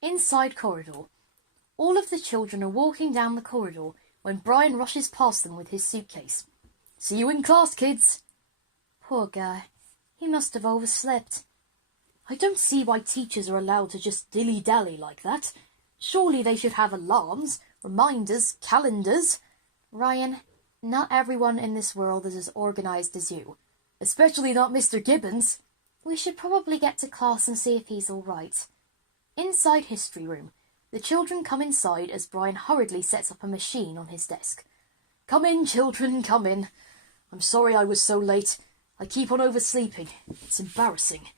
Inside corridor. All of the children are walking down the corridor when Brian rushes past them with his suitcase. "See you in class, kids." Poor guy. He must have overslept. I don't see why teachers are allowed to just dilly-dally like that. Surely they should have alarms, reminders, calendars. Ryan, not everyone in this world is as organised as you. Especially not Mr. Gibbons. We should probably get to class and see if he's all right. Inside history room. The children come inside as Brian hurriedly sets up a machine on his desk. "Come in, children, come in. I'm sorry I was so late. I keep on oversleeping. It's embarrassing."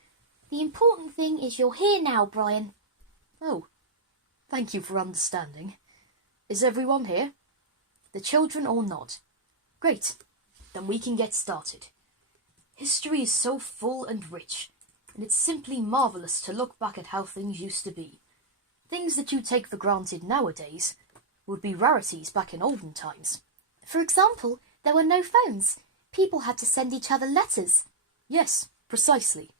"The important thing is you're here now, Brian." "Oh, thank you for understanding. Is everyone here?" The children all nod. "Great. Then we can get started. History is so full and rich, and it's simply marvellous to look back at how things used to be. Things that you take for granted nowadays would be rarities back in olden times." "For example, there were no phones. People had to send each other letters." "Yes, precisely.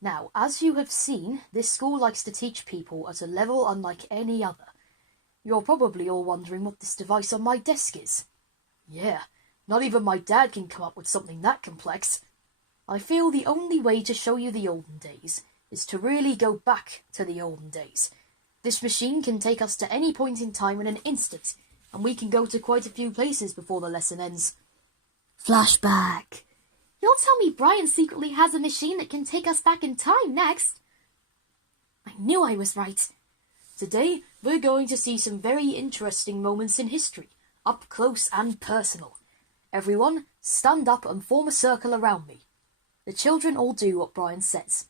Now, as you have seen, this school likes to teach people at a level unlike any other. You're probably all wondering what this device on my desk is. Yeah, not even my dad can come up with something that complex. I feel the only way to show you the olden days is to really go back to the olden days. This machine can take us to any point in time in an instant, and we can go to quite a few places before the lesson ends." Flashback. You'll tell me Brian secretly has a machine that can take us back in time next. I knew I was right. Today, we're going to see some very interesting moments in history, up close and personal. Everyone, stand up and form a circle around me. The children all do what Brian says.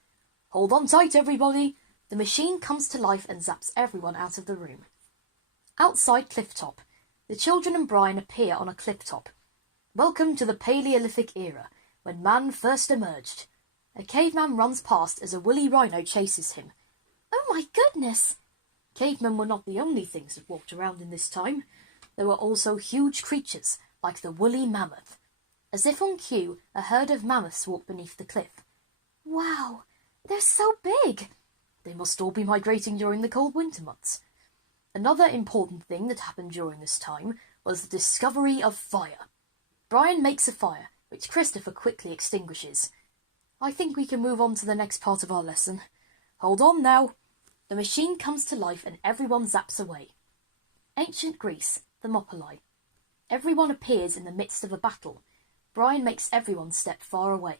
Hold on tight, everybody. The machine comes to life and zaps everyone out of the room. Outside cliff top, the children and Brian appear on a cliff top. Welcome to the Paleolithic era, when man first emerged. A caveman runs past as a woolly rhino chases him. Oh my goodness! Cavemen were not the only things that walked around in this time. There were also huge creatures, like the woolly mammoth. As if on cue, a herd of mammoths walked beneath the cliff. Wow, they're so big! They must all be migrating during the cold winter months. Another important thing that happened during this time was the discovery of fire. Brian makes a fire, which Christopher quickly extinguishes. I think we can move on to the next part of our lesson. Hold on now. The machine comes to life and everyone zaps away. Ancient Greece, Thermopylae. Everyone appears in the midst of a battle. Brian makes everyone step far away.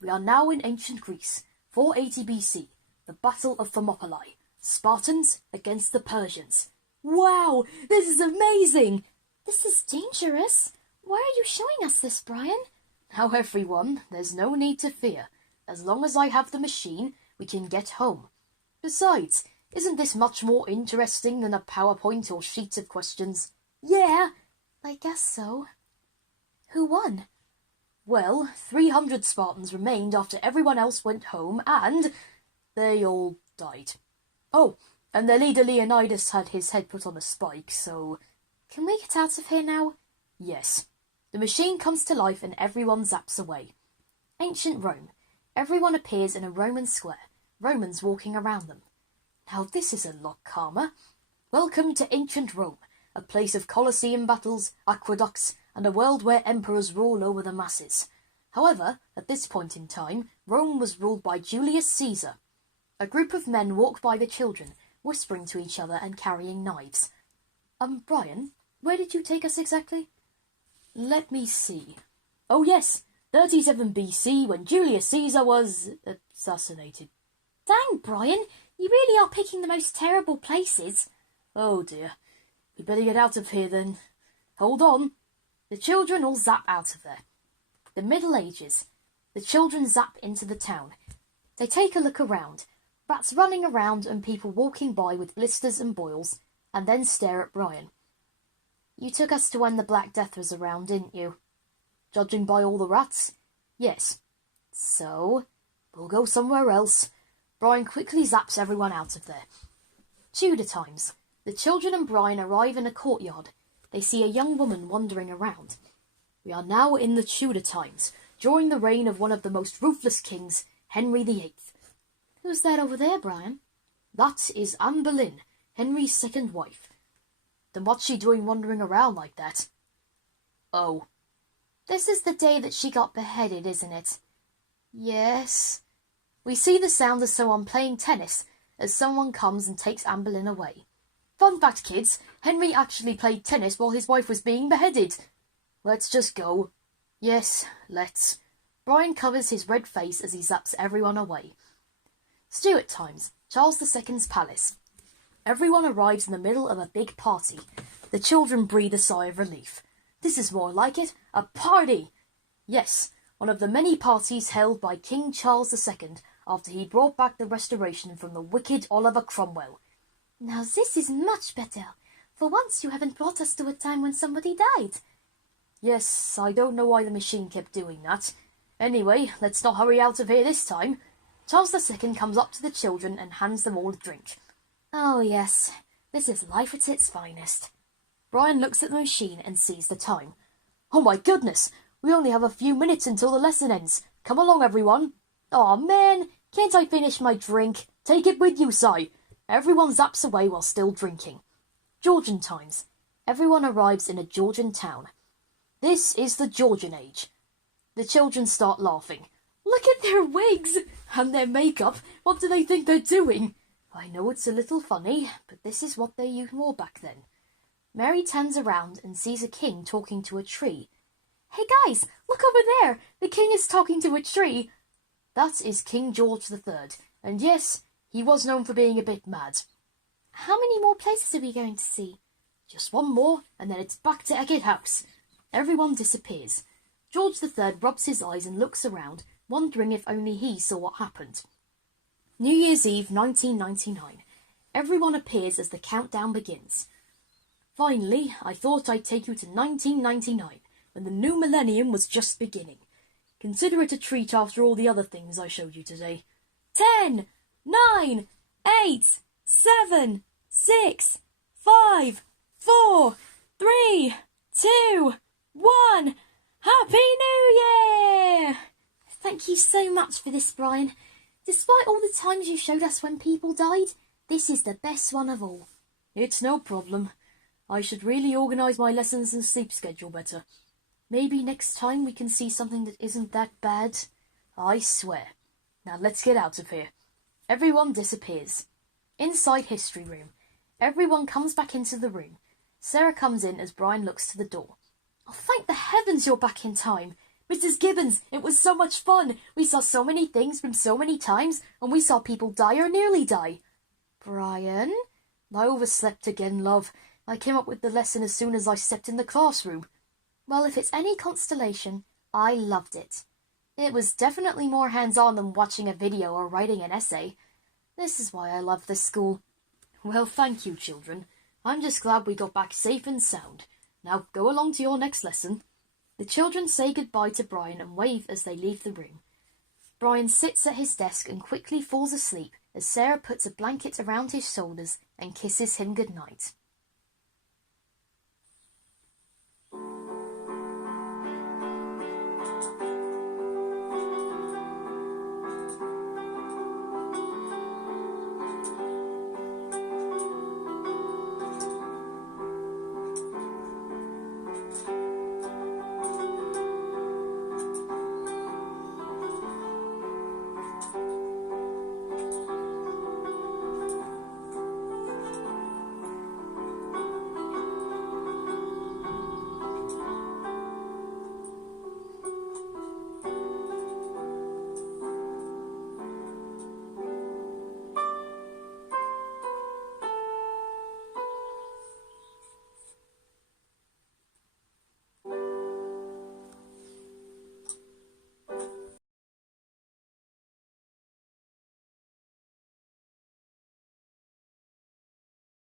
We are now in ancient Greece, 480 BC, the Battle of Thermopylae. Spartans against the Persians. Wow, this is amazing! This is dangerous. Why are you showing us this, Brian? Now everyone, there's no need to fear. As long as I have the machine, we can get home. Besides, isn't this much more interesting than a PowerPoint or sheet of questions? Yeah, I guess so. Who won? Well, 300 Spartans remained after everyone else went home, and they all died. Oh, and their leader Leonidas had his head put on a spike, so... Can we get out of here now? Yes. The machine comes to life and everyone zaps away. Ancient Rome. Everyone appears in a Roman square, Romans walking around them. Now this is a lot calmer. Welcome to ancient Rome, a place of Colosseum battles, aqueducts, and a world where emperors rule over the masses. However, at this point in time, Rome was ruled by Julius Caesar. A group of men walk by the children, whispering to each other and carrying knives. Brian, where did you take us exactly? Let me see. Oh yes, 37 BC, when Julius Caesar was assassinated. Dang, Brian, you really are picking the most terrible places. Oh dear. We'd better get out of here then. Hold on. The children all zap out of there. The Middle Ages. The children zap into the town. They take a look around. Rats running around and people walking by with blisters and boils, and then stare at Brian. You took us to when the Black Death was around, didn't you? Judging by all the rats? Yes. So, we'll go somewhere else. Brian quickly zaps everyone out of there. Tudor times. The children and Brian arrive in a courtyard. They see a young woman wandering around. We are now in the Tudor times, during the reign of one of the most ruthless kings, Henry VIII. Who's that over there, Brian? That is Anne Boleyn, Henry's second wife. Then what's she doing wandering around like that? Oh. This is the day that she got beheaded, isn't it? Yes. We see the sound of someone playing tennis as someone comes and takes Anne Boleyn away. Fun fact, kids, Henry actually played tennis while his wife was being beheaded. Let's just go. Yes, let's. Brian covers his red face as he zaps everyone away. Stuart times, Charles II's palace. Everyone arrives in the middle of a big party. The children breathe a sigh of relief. This is more like it, a party! Yes, one of the many parties held by King Charles II after he brought back the Restoration from the wicked Oliver Cromwell. Now this is much better. For once you haven't brought us to a time when somebody died. Yes, I don't know why the machine kept doing that. Anyway, let's not hurry out of here this time. Charles II comes up to the children and hands them all a drink. Oh yes, this is life at its finest. Brian looks at the machine and sees the time. Oh my goodness, we only have a few minutes until the lesson ends. Come along, everyone. Aw, man, can't I finish my drink? Take it with you, Si. Everyone zaps away while still drinking. Georgian times. Everyone arrives in a Georgian town. This is the Georgian age. The children start laughing. Look at their wigs and their makeup. What do they think they're doing? I know it's a little funny, but this is what they wore back then. Mary turns around and sees a king talking to a tree. Hey guys, look over there! The king is talking to a tree. That is King George III, and yes, he was known for being a bit mad. How many more places are we going to see? Just one more, and then it's back to Eckett House. Everyone disappears. George III rubs his eyes and looks around, wondering if only he saw what happened. New Year's Eve 1999. Everyone appears as the countdown begins. Finally, I thought I'd take you to 1999, when the new millennium was just beginning. Consider it a treat after all the other things I showed you today. 10, 9, 8, 7, 6, 5, 4, 3, 2, 1. Happy New Year! Thank you so much for this, Brian. Despite all the times you showed us when people died, this is the best one of all. It's no problem. I should really organise my lessons and sleep schedule better. Maybe next time we can see something that isn't that bad. I swear. Now let's get out of here. Everyone disappears. Inside History Room. Everyone comes back into the room. Sarah comes in as Brian looks to the door. Oh, thank the heavens you're back in time. Mrs. Gibbons, it was so much fun. We saw so many things from so many times, and we saw people die or nearly die. Brian? I overslept again, love. I came up with the lesson as soon as I stepped in the classroom. Well, if it's any consolation, I loved it. It was definitely more hands-on than watching a video or writing an essay. This is why I love this school. Well, thank you, children. I'm just glad we got back safe and sound. Now go along to your next lesson. The children say goodbye to Brian and wave as they leave the room. Brian sits at his desk and quickly falls asleep as Sarah puts a blanket around his shoulders and kisses him goodnight.